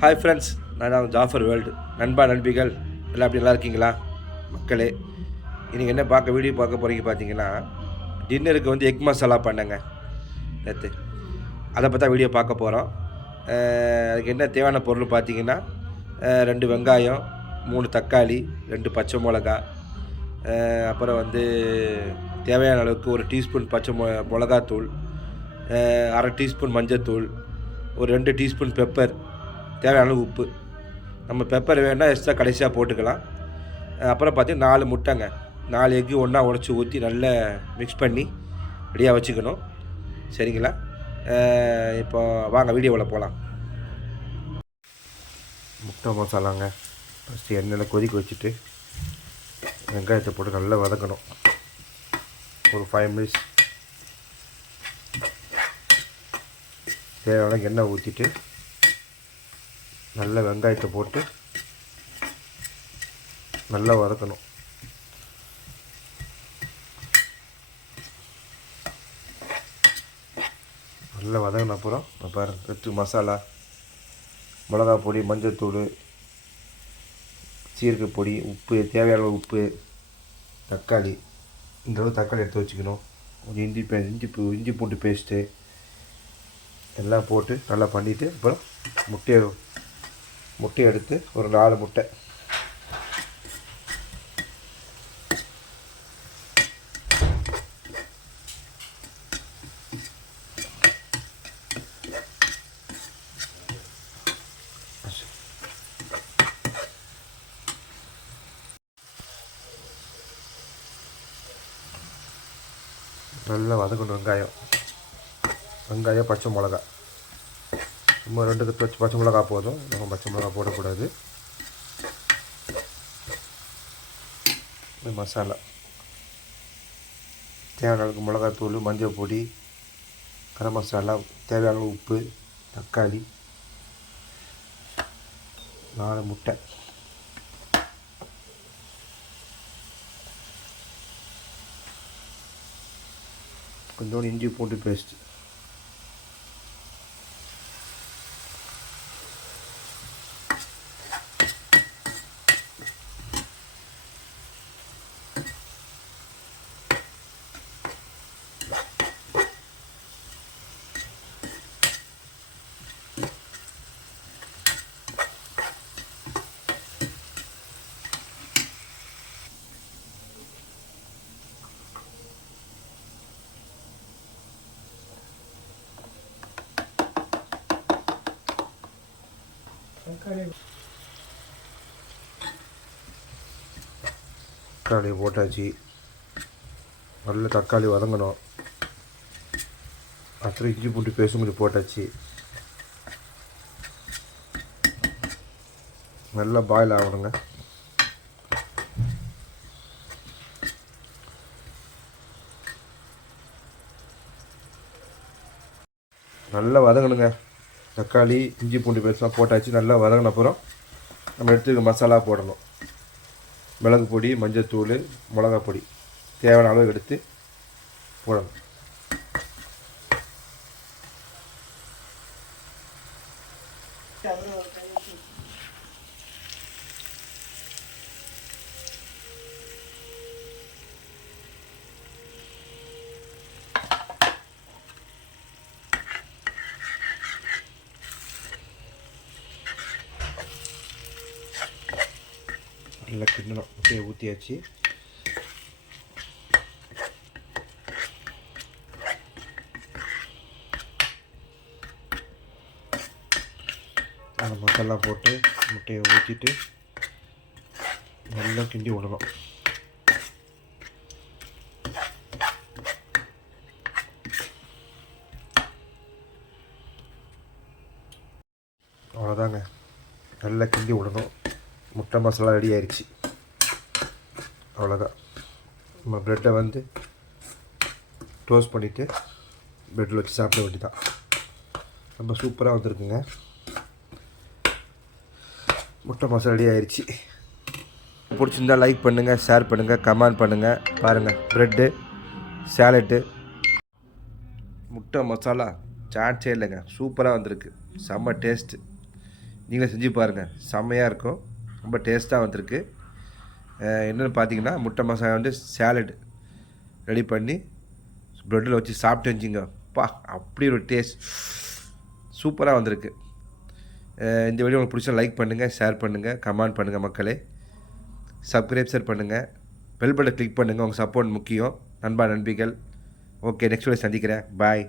Hi friends, நான் தான் Jaffer world. நண்பா நண்பிகள் எல்லாம் அப்படி நல்லா இருக்கீங்களா மக்களே? இன்றைக்கி என்ன வீடியோ பார்க்க போகிறீங்க பார்த்தீங்கன்னா, டின்னருக்கு வந்து எக் மசாலா பண்ணேங்க நேற்று. அதை பற்றி வீடியோ பார்க்க போகிறோம். அதுக்கு என்ன தேவையான பொருள் பார்த்தீங்கன்னா, 2 வெங்காயம், 3 தக்காளி, 2 பச்சை மிளகா, அப்புறம் வந்து தேவையான அளவுக்கு 1 டீஸ்பூன் பச்சை மிளகாத்தூள், 1/2 டீஸ்பூன் மஞ்சத்தூள், ஒரு 2 டீஸ்பூன் பெப்பர், தேவையான அளவு உப்பு. நம்ம பெப்பர் வேணால் எக்ஸ்ட்ரா கடைசியாக போட்டுக்கலாம். அப்புறம் பார்த்தீங்கன்னா 4 முட்டைங்க, 4 எக்கு ஒன்றா உடச்சி ஊற்றி நல்லா மிக்ஸ் பண்ணி ரெடியாக வச்சுக்கணும். சரிங்களா? இப்போ வாங்க வீடியோவில் போகலாம். முட்டை மசாலாங்க ஃபஸ்ட்டு எண்ணெயில் கொதிக்க வச்சுட்டு வெங்காயத்தை போட்டு நல்லா வதக்கணும். ஒரு 5 மினிட்ஸ் தேவையான எண்ணெய் ஊற்றிட்டு நல்ல வெங்காயத்தை போட்டு நல்லா வதக்கணும். நல்லா வதங்கின அப்புறம் பாருங்க மசாலா, மிளகா பொடி, மஞ்சள்தூள், சீரக பொடி, உப்பு, தேவையான உப்பு, தக்காளி, இந்த அளவு தக்காளி எடுத்து வச்சுக்கணும். கொஞ்சம் இஞ்சி பூண்டு பேஸ்ட்டு எல்லாம் போட்டு நல்லா பண்ணிவிட்டு அப்புறம் முட்டையை எடுத்து ஒரு 4 முட்டை நல்லா வதக்கணும். வெங்காயம், பச்சை மிளகா, நம்ம 2 பச்சை மிளகா போதும், நம்ம பச்சை மிளகா போடக்கூடாது. மசாலா தேவையான அளவுக்கு மிளகாத்தூள், மஞ்சள் பொடி, கரம் மசாலா, தேவையான உப்பு, தக்காளி, 4 முட்டை, கொஞ்சோண்டு இஞ்சி பூண்டு பேஸ்ட்டு, தக்காளி போட்டாச்சு. நல்ல தக்காளி வதங்கணும். அப்புறம் இஞ்சி பூண்டு பேஸ்ட்டும் கொஞ்சம் போட்டாச்சு. நல்லா பாயில் ஆகணுங்க. நல்லா வதங்கணுங்க. தக்காளி, இஞ்சி பூண்டு பேஸ்ட்லாம் போட்டாச்சு. நல்லா வதங்கின அப்புறம் நம்ம எடுத்துக்க மசாலா போடணும். மிளகு பொடி, மஞ்சத்தூள், மிளகா பொடி தேவையான அளவு எடுத்து போடணும். நல்லா கிண்டணும். முட்டையை ஊற்றியாச்சு. அந்த மசாலா போட்டு முட்டையை ஊற்றிட்டு நல்லா கிண்டி விடணும். அவ்வளோதாங்க, நல்லா கிண்டி விடணும். முட்டை மசாலா ரெடி ஆயிடுச்சு. அவ்வளோதான். நம்ம ப்ரெட்டை வந்து டோஸ்ட் பண்ணிவிட்டு ப்ரெட்டில் வச்சு சாப்பிட வேண்டியதான். ரொம்ப சூப்பராக வந்துருக்குங்க. முட்டை மசாலா ரெடி ஆயிடுச்சு. பிடிச்சிருந்தால் லைக் பண்ணுங்கள், ஷேர் பண்ணுங்கள், கமெண்ட் பண்ணுங்கள். பாருங்கள், ப்ரெட்டு, சேலட்டு, முட்டை மசாலா சான்ஸே இல்லைங்க. சூப்பராக வந்திருக்கு. செம்ம டேஸ்ட்டு. நீங்களே செஞ்சு பாருங்கள், செம்மையாக இருக்கும். ரொம்ப டேஸ்ட்டாக வந்திருக்கு. என்னென்னு பார்த்தீங்கன்னா முட்டை மசாலா வந்து சேலட் ரெடி பண்ணி ப்ரெட்டில் வச்சு சாப்பிட்டு வச்சிங்க, பா அப்படி ஒரு டேஸ்ட் சூப்பராக வந்திருக்கு. இந்த வீடியோ உங்களுக்கு பிடிச்சா லைக் பண்ணுங்கள், ஷேர் பண்ணுங்கள், கமெண்ட் பண்ணுங்கள் மக்களே. சப்ஸ்கிரைப் பண்ணுங்கள், பெல் பட்டனை கிளிக் பண்ணுங்கள். உங்கள் சப்போர்ட் முக்கியம் நண்பா நண்பிகள். ஓகே, நெக்ஸ்ட் வீடியோ சந்திக்கிறேன். பாய்.